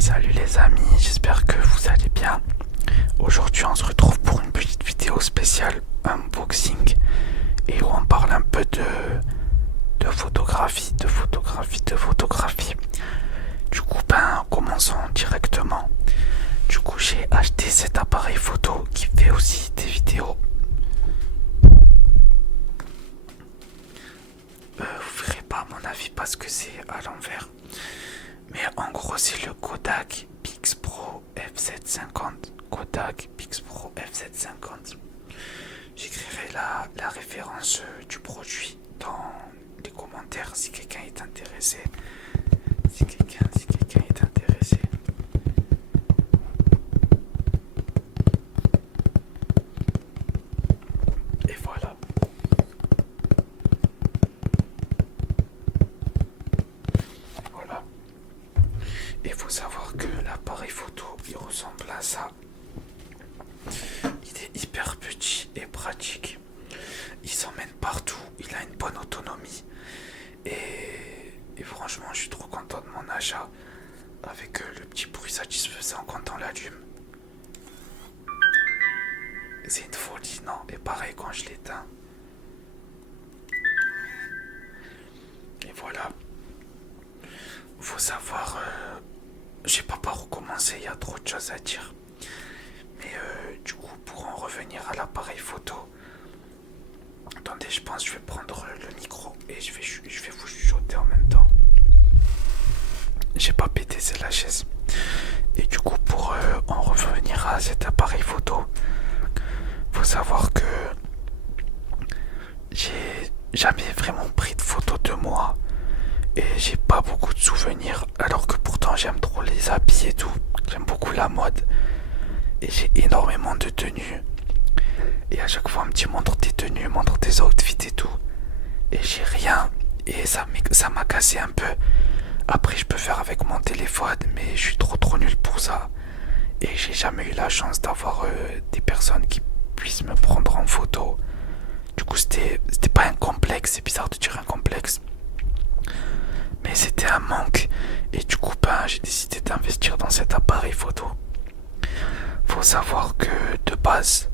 Salut les amis, j'espère que vous allez bien. Aujourd'hui on se retrouve pour une petite vidéo spéciale unboxing et où on parle un peu de photographie. Du coup commençons directement. Du coup j'ai acheté cet appareil photo qui fait aussi des vidéos. Vous verrez pas à mon avis parce que c'est à l'envers. Mais en gros c'est le Kodak Pixpro F750. Kodak Pixpro F750. J'écrirai la référence du produit dans les commentaires si quelqu'un est intéressé. Si quelqu'un est intéressé. Et voilà. Voilà. Il faut savoir que l'appareil photo, il ressemble à ça. Il est hyper petit et pratique. Il s'emmène partout. Il a une bonne autonomie. Et franchement, je suis trop content de mon achat. Avec le petit bruit satisfaisant quand on l'allume. C'est une folie, non? Et pareil quand je l'éteins. Et voilà. Faut savoir... je sais pas par où commencer, il y a trop de choses à dire. Mais du coup, pour en revenir à l'appareil photo, attendez, je pense que je vais prendre le micro et je vais vous chuchoter en même temps. J'ai pas pété, c'est la chaise. Et du coup, pour en revenir à cet appareil photo, faut savoir que j'ai jamais vraiment pris de photos de moi et j'ai pas beaucoup de souvenirs, alors que pourtant j'aime trop les habits et tout. J'aime beaucoup la mode et j'ai énormément de tenues. Et à chaque fois on me dit montre tes tenues, montre tes outfits et tout. Et j'ai rien. Et ça m'a cassé un peu. Après je peux faire avec mon téléphone, mais je suis trop nul pour ça. Et j'ai jamais eu la chance d'avoir des personnes qui puissent me prendre en photo. Du coup c'était pas un complexe, c'est bizarre de dire un complexe. Mais c'était un manque. Et du coup j'ai décidé d'investir dans cet appareil photo. Faut savoir que de base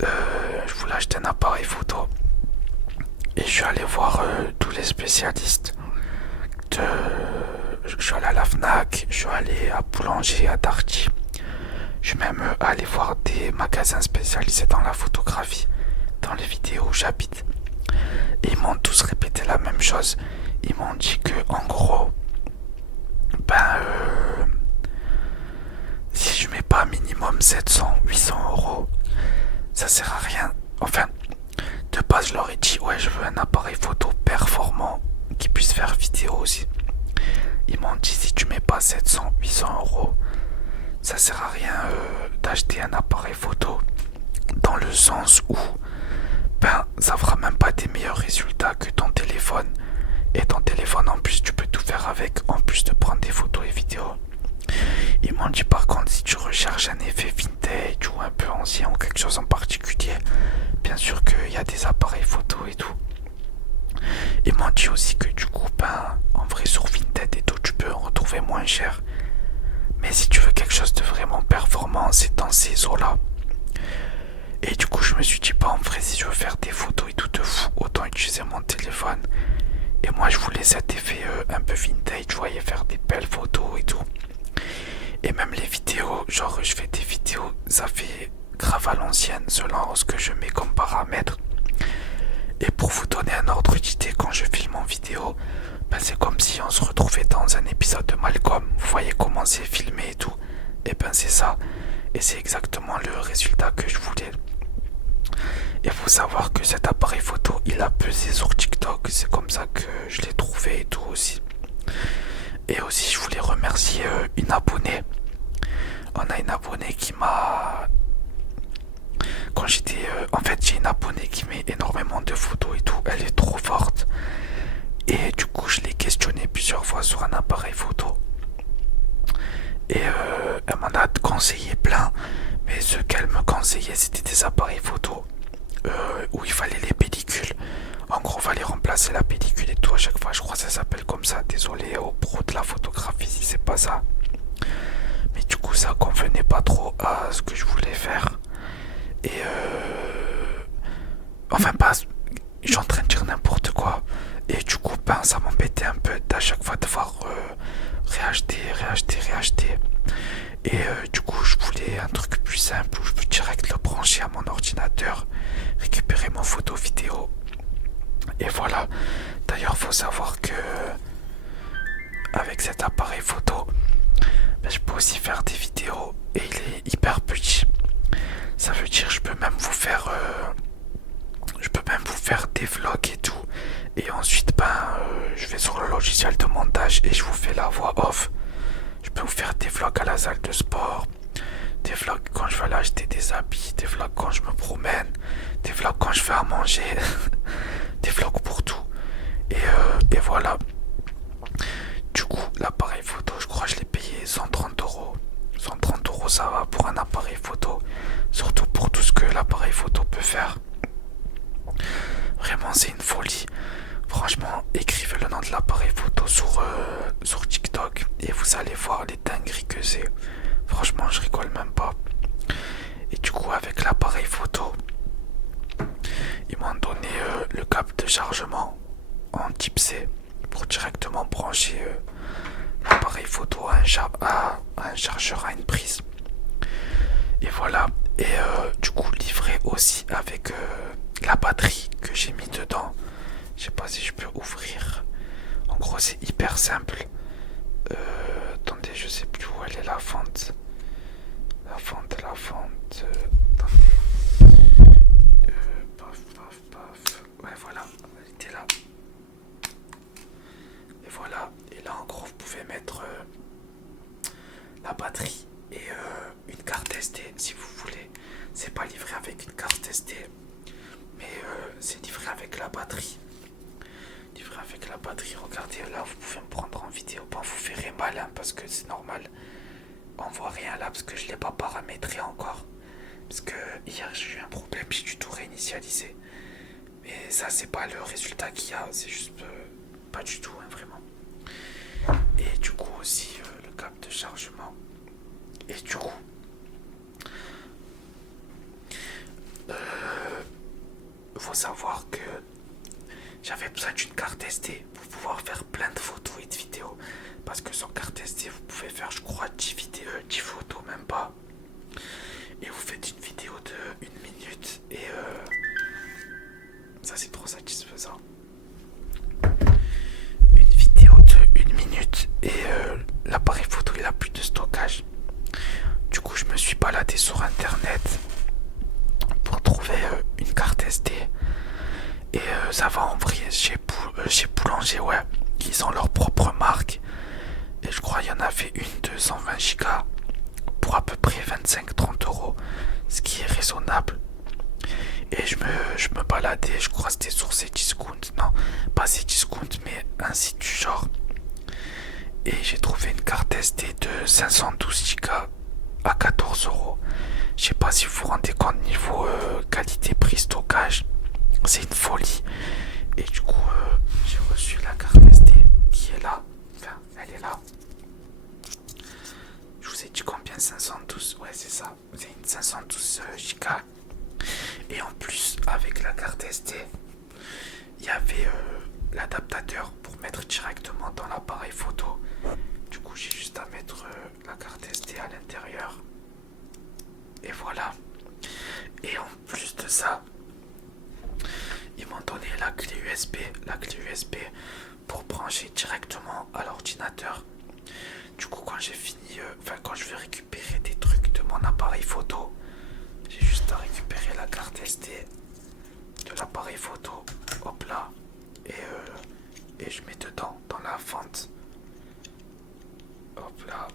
je voulais acheter un appareil photo et je suis allé voir tous les spécialistes. Je suis allé à la Fnac, je suis allé à Boulanger, à Darty. Je suis même allé voir des magasins spécialisés dans la photographie, dans les vidéos où j'habite. Et ils m'ont tous répété la même chose. Ils m'ont dit que en gros, si je mets pas minimum 700-800 euros, ça sert à rien. Enfin, de base, je leur ai dit, ouais, je veux un appareil photo performant qui puisse faire vidéo aussi. Ils m'ont dit, si tu mets pas 700-800 euros, ça sert à rien d'acheter un appareil photo. Dans le sens où, ça fera même pas des meilleurs résultats que ton téléphone. Et ton téléphone, en plus, tu peux tout faire avec, en plus de prendre des photos et vidéos. Ils m'ont dit par contre, si tu recherches un effet vintage ou un peu ancien ou quelque chose en particulier, bien sûr qu'il y a des appareils photo et tout. Ils m'ont dit aussi que du coup, en vrai sur Vinted et tout, tu peux en retrouver moins cher. Mais si tu veux quelque chose de vraiment performant, c'est dans ces eaux-là. Et du coup, je me suis dit, en vrai, si je veux faire des photos et tout de fou, autant utiliser mon téléphone. Et moi, je voulais cet effet un peu vintage, je voyais faire des belles photos et tout. Et même les vidéos, genre je fais des vidéos, ça fait grave à l'ancienne selon ce que je mets comme paramètres. Et pour vous donner un ordre d'idée, quand je filme en vidéo, c'est comme si on se retrouvait dans un épisode de Malcolm. Vous voyez comment c'est filmé et tout. Et c'est ça. Et c'est exactement le résultat que je voulais. Il faut savoir que cet appareil photo, il a pesé sur TikTok. C'est comme ça que je l'ai trouvé et tout aussi. Et aussi, je voulais remercier une abonnée. On a une abonnée qui m'a... Quand j'étais... En fait, j'ai une abonnée qui met énormément de photos et tout. Elle est trop forte. Et du coup, je l'ai questionnée plusieurs fois sur un appareil photo. Et elle m'en a conseillé plein. Mais ce qu'elle me conseillait, c'était des appareils photo où il fallait les pellicules. En gros, il fallait remplacer la pellicule et tout à chaque fois. Je crois que ça s'appelle comme ça. Désolé aux pros de la photographie si c'est pas ça. ça convenait pas trop à ce que je voulais faire. Et enfin pas, je suis en train de dire n'importe quoi. Et du coup, ben, ça m'embêtait un peu d'à chaque fois devoir réacheter. Et du coup, je voulais un truc plus simple où je peux direct le brancher à mon ordinateur, récupérer mon photo vidéo. Et voilà. D'ailleurs, faut savoir que avec cet appareil photo, ben, je peux aussi faire des vidéos et il est hyper petit. Ça veut dire je peux même vous faire des vlogs et tout. Et ensuite je vais sur le logiciel de montage et je vous fais la voix off. Je peux vous faire des vlogs à la salle de sport, des vlogs quand je vais aller acheter des habits, des vlogs quand je me promène, des vlogs quand je vais à manger, des vlogs pour tout. Et voilà. Du coup, l'appareil photo, je crois que je l'ai payé 130 euros. 130 euros, ça va pour un appareil photo. Surtout pour tout ce que l'appareil photo peut faire. Vraiment, c'est une folie. Franchement, écrivez le nom de l'appareil photo sur TikTok et vous allez voir les dingueries que c'est. Franchement, je rigole même pas. Et du coup, avec l'appareil photo, ils m'ont donné le câble de chargement en type C pour directement brancher l'appareil photo à un chargeur, à une prise. Et voilà. Et du coup, livré aussi avec la batterie que j'ai mis dedans. Je sais pas si je peux ouvrir. En gros, c'est hyper simple. Attendez, je sais plus où elle est la fente. La fente. Attendez. Paf. Ouais, voilà. Elle était là. Et voilà. Et là, en gros, vous pouvez mettre la batterie et une carte SD si vous voulez. C'est pas livré avec une carte SD, mais c'est livré avec la batterie. Regardez, là, vous pouvez me prendre en vidéo. Bon, vous verrez mal, hein, parce que c'est normal. On voit rien là, parce que je l'ai pas paramétré encore. Parce que hier, j'ai eu un problème, j'ai dû tout réinitialiser. Mais ça, c'est pas le résultat qu'il y a, c'est juste pas du tout, hein, vraiment. Et du coup, aussi, le câble de chargement. Et du coup, faut savoir que j'avais besoin d'une carte SD pour pouvoir faire plein de photos et de vidéos. Parce que sans carte SD, vous pouvez faire, je crois, 10 photos, même pas. Et vous faites une vidéo de 1 minute. Et ça, c'est trop satisfaisant. Une vidéo de 1 minute. Et l'appareil photo, il a plus de stockage. Du coup, je me suis baladé sur internet pour trouver une carte SD. Et ça va en vrai chez Boulanger, ouais. Ils ont leur propre marque. Et je crois qu'il y en avait une de 120 Go pour à peu près 25-30 euros. Ce qui est raisonnable. Et je me baladais, je crois que c'était sur Cdiscount. Non, pas Cdiscount, mais un site du genre. Et j'ai trouvé une carte SD de 512 Go à 14 euros. Je sais pas si vous vous rendez compte niveau qualité-prix stockage. C'est une folie. Et du coup, j'ai reçu la carte SD qui est là. Enfin, elle est là. Je vous ai dit combien? 512. Ouais, c'est ça. C'est une 512 Go. Et en plus, avec la carte SD, il y avait l'adaptateur pour mettre directement dans l'appareil photo. Du coup, j'ai juste à mettre la carte SD à l'intérieur. Et voilà. Et en plus de ça, ils m'ont donné la clé USB pour brancher directement à l'ordinateur. Du coup, quand j'ai fini, quand je vais récupérer des trucs de mon appareil photo, j'ai juste à récupérer la carte SD de l'appareil photo, hop là, et je mets dedans dans la fente. Hop là.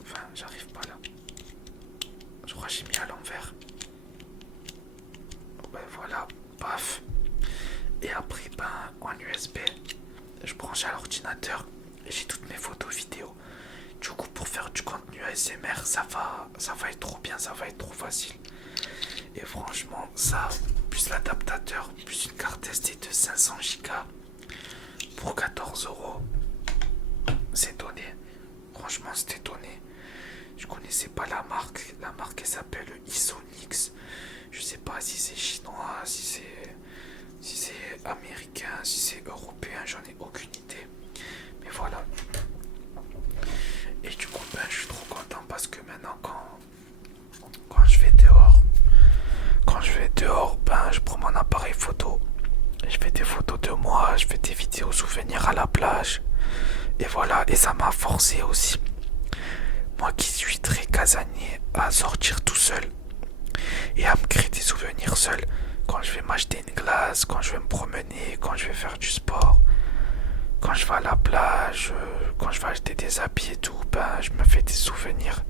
Enfin, j'arrive pas là. Je crois que j'ai mis à l'envers. Ouais, voilà, paf. Et après, en USB, je branche à l'ordinateur et j'ai toutes mes photos vidéo. Du coup, pour faire du contenu ASMR, ça va être trop bien, ça va être trop facile. Et franchement, ça, plus l'adaptateur, plus une carte SD de 500 Go pour 14 euros, c'est donné. Franchement, c'était donné. Je connaissais pas la marque. La marque elle s'appelle Isonix. Je sais pas si c'est chinois, si c'est américain, si c'est européen, j'en ai aucune idée. Mais voilà. Et du coup, ben, je suis trop content parce que maintenant, quand je vais dehors, ben, je prends mon appareil photo. Je fais des photos de moi, je fais des vidéos souvenirs à la plage. Et voilà, et ça m'a forcé aussi, moi qui suis très casanier, à sortir tout seul et à me créer des souvenirs seul. Quand je vais m'acheter une glace, quand je vais me promener, quand je vais faire du sport, quand je vais à la plage, quand je vais acheter des habits et tout, ben je me fais des souvenirs.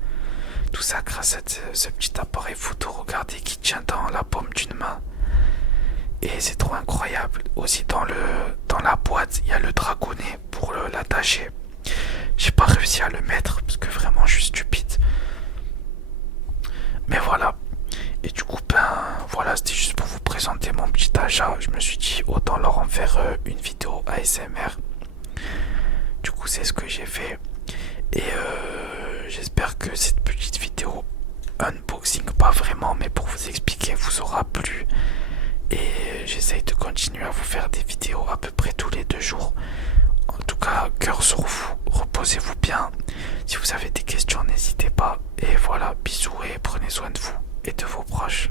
Tout ça grâce à ce petit appareil photo, regardez, qui tient dans la paume d'une main. Et c'est trop incroyable. Aussi dans la boîte, il y a le dragonnet pour l'attacher. J'ai pas réussi à le mettre parce que vraiment je suis stupide. Mais voilà. Et du coup, ben voilà, c'était juste pour vous présenter mon petit achat. Je me suis dit autant leur en faire une vidéo ASMR. Du coup, c'est ce que j'ai fait. Et j'espère que cette petite vidéo unboxing, pas vraiment, mais pour vous expliquer, vous aura plu. Et j'essaye de continuer à vous faire des vidéos à peu près tous les 2 jours. En tout cas, cœur sur vous, reposez-vous bien. Si vous avez des questions, n'hésitez pas. Et voilà, bisous et prenez soin de vous et de vos proches.